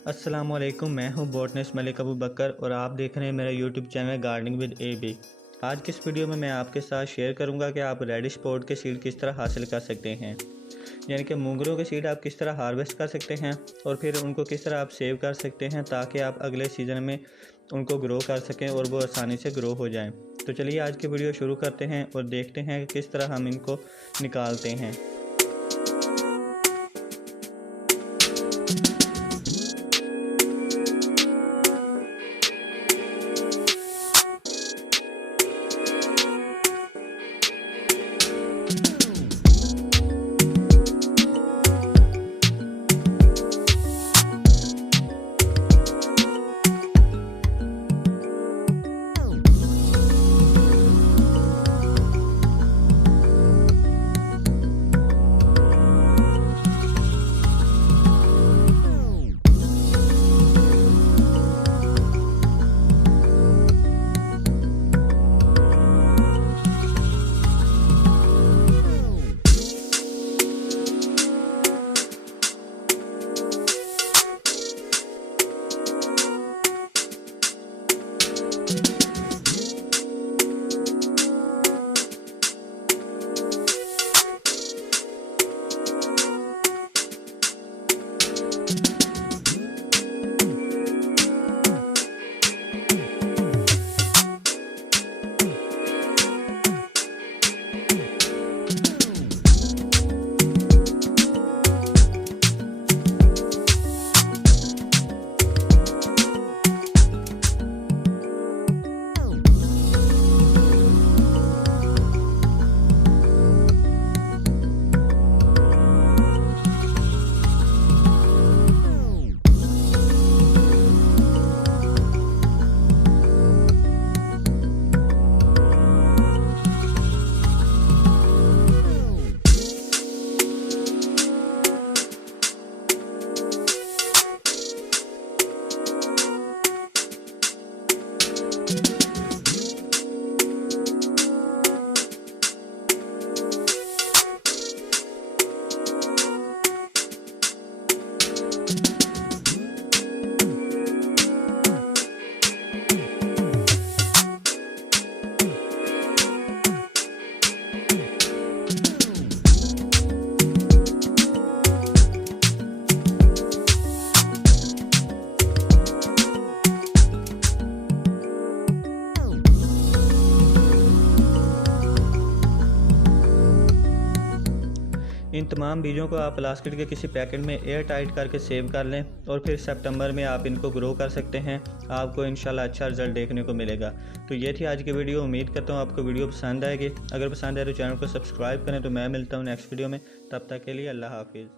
अस्सलामुअलैकुम, मैं हूं बोटनिस्ट मलिक अबू बकर और आप देख रहे हैं मेरा YouTube channel gardening with AB। आज की इस वीडियो में मैं आपके साथ शेयर करूंगा कि आप रेडिश पॉट के सीड किस तरह हासिल कर सकते हैं, यानी कि मूंगरों के सीड आप किस तरह हार्वेस्ट कर सकते हैं और फिर उनको किस तरह आप सेव कर सकते हैं ताकि आप अगले सीज़न में उनको ग्रो कर सकें और वो आसानी से ग्रो हो जाएँ। तो चलिए आज की वीडियो शुरू करते हैं और देखते हैं कि किस तरह हम इनको निकालते हैं। इन तमाम बीजों को आप प्लास्टिक के किसी पैकेट में एयर टाइट करके सेव कर लें और फिर सितंबर में आप इनको ग्रो कर सकते हैं। आपको इंशाल्लाह अच्छा रिजल्ट देखने को मिलेगा। तो ये थी आज की वीडियो। उम्मीद करता हूँ आपको वीडियो पसंद आएगी। अगर पसंद आए तो चैनल को सब्सक्राइब करें। तो मैं मिलता हूँ नेक्स्ट वीडियो में, तब तक के लिए अल्लाह हाफिज़।